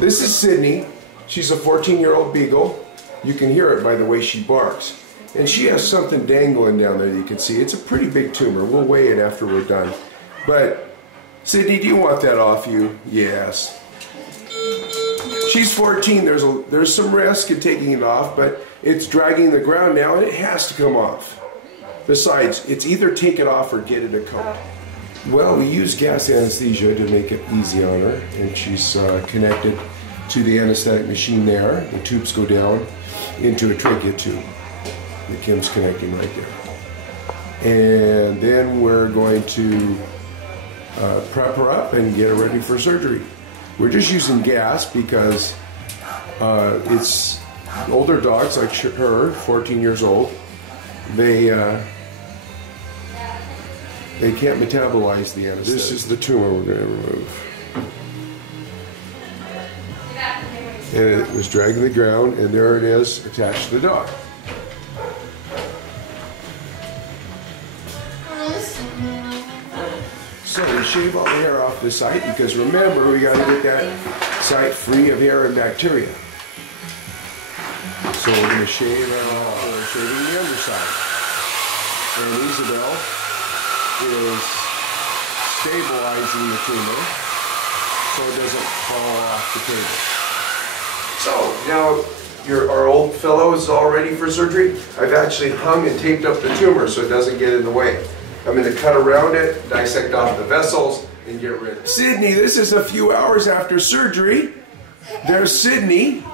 This is Sydney. She's a 14-year-old beagle. You can hear it by the way she barks. And she has something dangling down there that you can see. It's a pretty big tumor. We'll weigh it after we're done. But, Sydney, do you want that off you? Yes. She's 14. There's some risk in taking it off, but it's dragging the ground now and it has to come off. Besides, it's either take it off or get it a coat. Well, we use gas anesthesia to make it easy on her, and she's connected to the anesthetic machine there. The tubes go down into a trachea tube that Kim's connecting right there. And then we're going to prep her up and get her ready for surgery. We're just using gas because it's older dogs like her, 14 years old, they can't metabolize the anesthetic. This is the tumor we're going to remove. And it was dragging the ground, and there it is attached to the dog. So we shave all the hair off the site because remember, we got to get that site free of hair and bacteria. So we're going to shave we're shaving the underside. And Isabel is stabilizing the tumor so it doesn't fall off the table. So now our old fellow is all ready for surgery. I've actually hung and taped up the tumor so it doesn't get in the way. I'm going to cut around it, dissect off the vessels, and get rid of it. Sydney, this is a few hours after surgery. There's Sydney.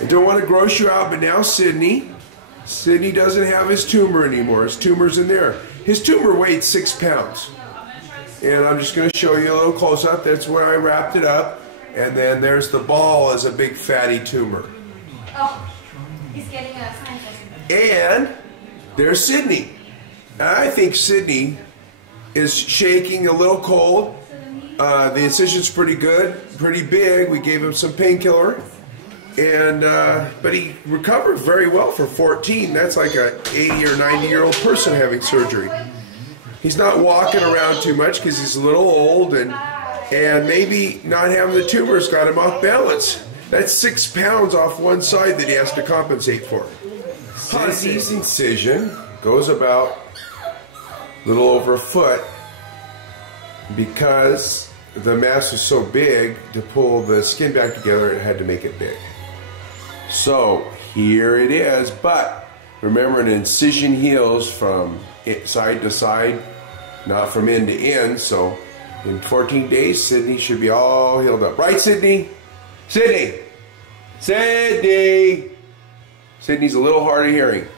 I don't want to gross you out, but now Sydney doesn't have his tumor anymore. His tumor's in there. His tumor weighed 6 pounds. And I'm just going to show you a little close-up. That's where I wrapped it up. And then there's the ball as a big fatty tumor. Oh, he's getting a science lesson. And there's Sydney. I think Sydney is shaking, a little cold. The incision's pretty good, pretty big. We gave him some painkiller. And but he recovered very well for 14. That's like a 80 or 90-year-old person having surgery. He's not walking around too much because he's a little old, and maybe not having the tumor's got him off balance. That's 6 pounds off one side that he has to compensate for. Sydney's incision goes about a little over a foot because the mass was so big. To pull the skin back together, it had to make it big. So here it is, but remember, an incision heals from side to side, not from end to end. So in 14 days, Sydney should be all healed up. Right, Sydney? Sydney! Sydney! Sydney's a little hard of hearing.